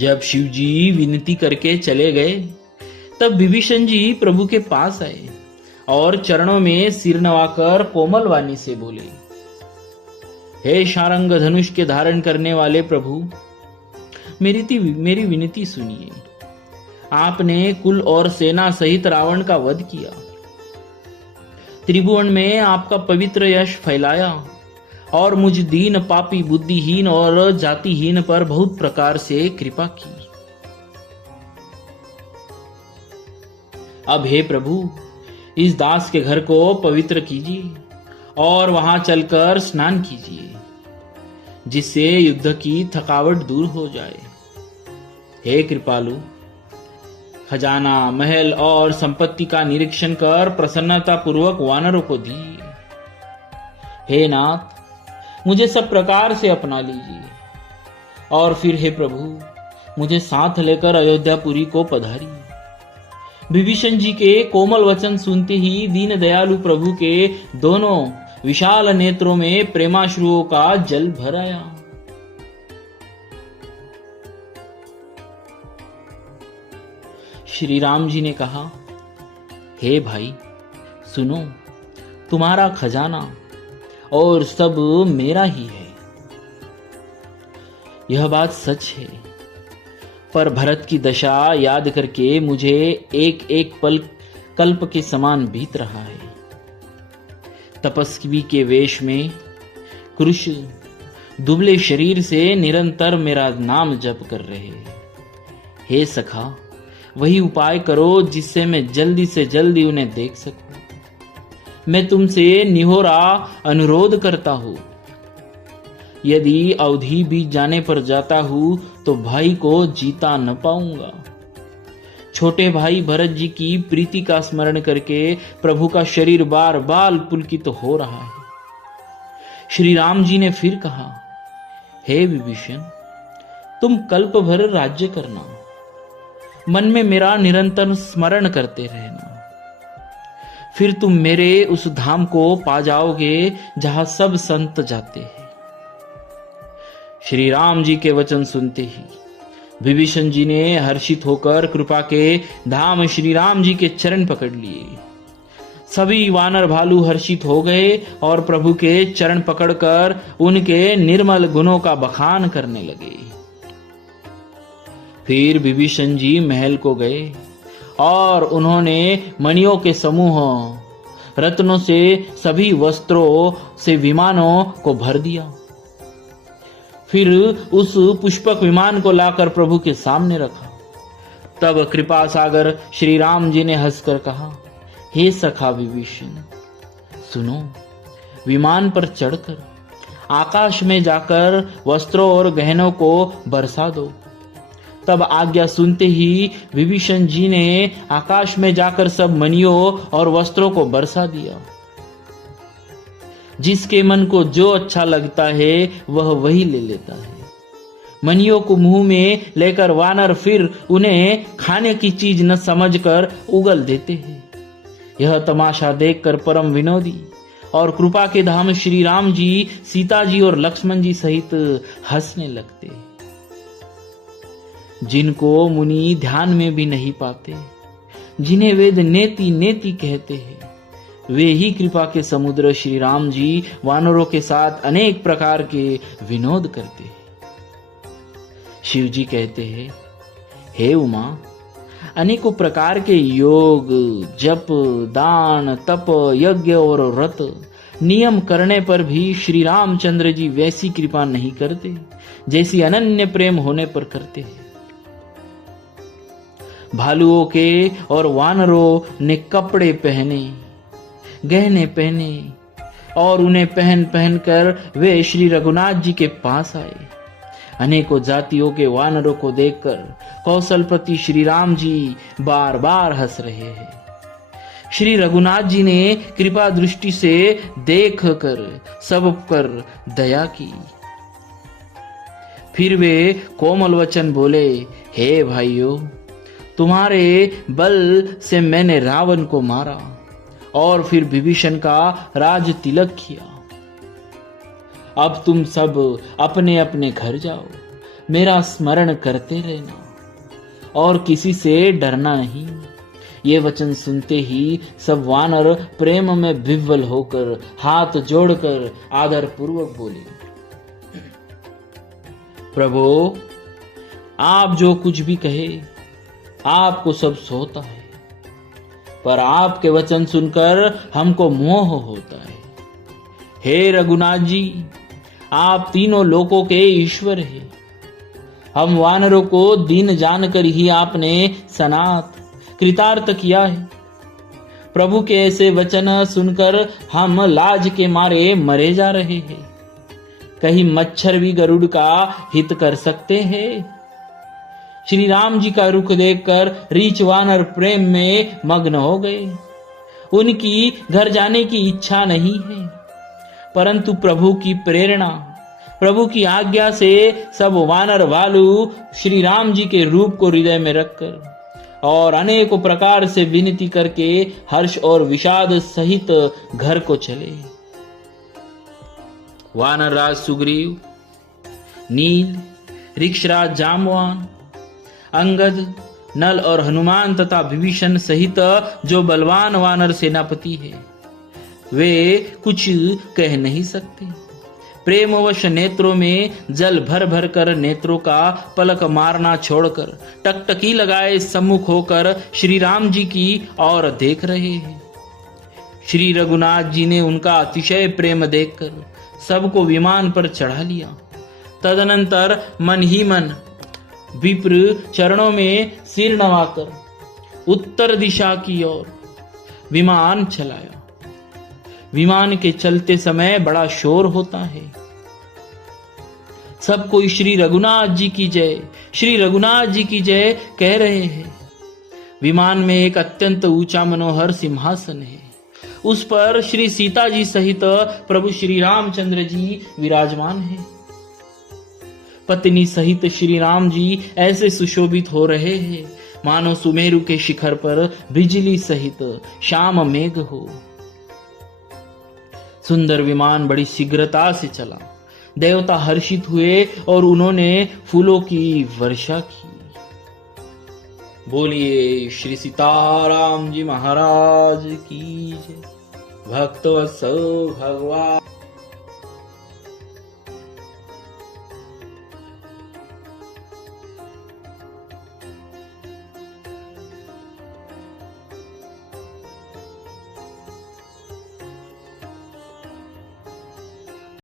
जब शिवजी विनती करके चले गए तब विभीषण जी प्रभु के पास आए और चरणों में सिर नवाकर कोमल वाणी से बोले, हे शारंग धनुष के धारण करने वाले प्रभु, मेरी विनती सुनिए। आपने कुल और सेना सहित रावण का वध किया, त्रिभुवन में आपका पवित्र यश फैलाया और मुझ दीन पापी बुद्धिहीन और जातिहीन पर बहुत प्रकार से कृपा की। अब हे प्रभु, इस दास के घर को पवित्र कीजिए और वहां चलकर स्नान कीजिए, जिससे युद्ध की थकावट दूर हो जाए। हे कृपालु, खजाना, महल और संपत्ति का निरीक्षण कर प्रसन्नता पूर्वक वानरों को दीजिए। हे नाथ, मुझे सब प्रकार से अपना लीजिए और फिर हे प्रभु, मुझे साथ लेकर अयोध्यापुरी को पधारिए। विभीषण जी के कोमल वचन सुनते ही दीन दयालु प्रभु के दोनों विशाल नेत्रों में प्रेमाश्रुओं का जल भर आया। श्री राम जी ने कहा, हे भाई सुनो, तुम्हारा खजाना और सब मेरा ही है। यह बात सच है, पर भरत की दशा याद करके मुझे एक एक पल कल्प के समान बीत रहा है। तपस्वी के वेश में कृष दुबले शरीर से निरंतर मेरा नाम जप कर रहे। हे सखा, वही उपाय करो जिससे मैं जल्दी से जल्दी उन्हें देख सकूं। मैं तुमसे निहोरा अनुरोध करता हूं, यदि अवधि बीत जाने पर जाता हूं तो भाई को जीता न पाऊंगा। छोटे भाई भरत जी की प्रीति का स्मरण करके प्रभु का शरीर बार बार पुलकित हो रहा है। श्री राम जी ने फिर कहा, हे विभीषण, तुम कल्प भर राज्य करना, मन में मेरा निरंतर स्मरण करते रहना, फिर तुम मेरे उस धाम को पा जाओगे जहां सब संत जाते हैं। श्री राम जी के वचन सुनते ही विभीषण जी ने हर्षित होकर कृपा के धाम श्री राम जी के चरण पकड़ लिए। सभी वानर भालू हर्षित हो गए और प्रभु के चरण पकड़कर उनके निर्मल गुणों का बखान करने लगे। फिर विभीषण जी महल को गए और उन्होंने मणियों के समूह, रत्नों से सभी वस्त्रों से विमानों को भर दिया। फिर उस पुष्पक विमान को लाकर प्रभु के सामने रखा। तब कृपा सागर श्री राम जी ने हंसकर कहा, हे सखा विभीषण, सुनो, विमान पर चढ़कर आकाश में जाकर वस्त्रों और गहनों को बरसा दो। तब आज्ञा सुनते ही विभीषण जी ने आकाश में जाकर सब मणियों और वस्त्रों को बरसा दिया। जिसके मन को जो अच्छा लगता है वह वही ले लेता है। मणियों को मुंह में लेकर वानर फिर उन्हें खाने की चीज न समझकर उगल देते हैं। यह तमाशा देखकर परम विनोदी और कृपा के धाम श्री राम जी, सीता जी और लक्ष्मण जी सहित हंसने लगते हैं। जिनको मुनि ध्यान में भी नहीं पाते, जिन्हें वेद नेति नेति कहते हैं, वे ही कृपा के समुद्र श्री राम जी वानरों के साथ अनेक प्रकार के विनोद करते हैं। शिव जी कहते हैं, हे उमा, अनेकों प्रकार के योग, जप, दान, तप, यज्ञ और व्रत नियम करने पर भी श्री रामचंद्र जी वैसी कृपा नहीं करते जैसी अनन्य प्रेम होने पर करते हैं। भालुओं के और वानरों ने कपड़े पहने, गहने पहने और उन्हें पहन पहन कर वे श्री रघुनाथ जी के पास आए। अनेकों जातियों के वानरों को देखकर कौशलपति श्री राम जी बार बार हंस रहे हैं। श्री रघुनाथ जी ने कृपा दृष्टि से देख कर सब पर दया की। फिर वे कोमल वचन बोले, हे भाइयों, तुम्हारे बल से मैंने रावण को मारा और फिर विभीषण का राज तिलक किया। अब तुम सब अपने अपने घर जाओ, मेरा स्मरण करते रहना और किसी से डरना नहीं। ये वचन सुनते ही सब वानर प्रेम में विह्वल होकर हाथ जोड़कर आदर पूर्वक बोले, प्रभु आप जो कुछ भी कहे आपको सब सोता है, पर आपके वचन सुनकर हमको मोह होता है। हे रघुनाथ जी, आप तीनों लोकों के ईश्वर हैं। हम वानरों को दीन जानकर ही आपने सनात कृतार्थ किया है। प्रभु के ऐसे वचन सुनकर हम लाज के मारे मरे जा रहे हैं। कहीं मच्छर भी गरुड़ का हित कर सकते हैं। श्री राम जी का रुख देखकर रीछ वानर प्रेम में मग्न हो गए। उनकी घर जाने की इच्छा नहीं है, परंतु प्रभु की प्रेरणा, प्रभु की आज्ञा से सब वानर भालू श्री राम जी के रूप को हृदय में रखकर और अनेकों प्रकार से विनती करके हर्ष और विषाद सहित घर को चले। वानर राज सुग्रीव, नील, ऋक्षराज जाम्बवान, अंगद, नल और हनुमान तथा विभीषण सहित जो बलवान वानर सेनापति है, वे कुछ कह नहीं सकते। प्रेमवश नेत्रों में जल भर भर कर नेत्रों का पलक मारना छोड़कर टकटकी लगाए सम्मुख होकर श्री राम जी की ओर देख रहे हैं। श्री रघुनाथ जी ने उनका अतिशय प्रेम देखकर सबको विमान पर चढ़ा लिया। तदनंतर मन ही मन विप्र चरणों में सिर नवाकर उत्तर दिशा की ओर विमान चलाया। विमान के चलते समय बड़ा शोर होता है। सब कोई श्री रघुनाथ जी की जय, श्री रघुनाथ जी की जय कह रहे हैं। विमान में एक अत्यंत ऊंचा मनोहर सिंहासन है। उस पर श्री सीता जी सहित प्रभु श्री रामचंद्र जी विराजमान हैं। पत्नी सहित श्री राम जी ऐसे सुशोभित हो रहे हैं मानो सुमेरु के शिखर पर बिजली सहित श्याम मेघ हो। सुंदर विमान बड़ी शीघ्रता से चला। देवता हर्षित हुए और उन्होंने फूलों की वर्षा की। बोलिए श्री सीताराम जी महाराज की जय। भक्तवत्सल भगवान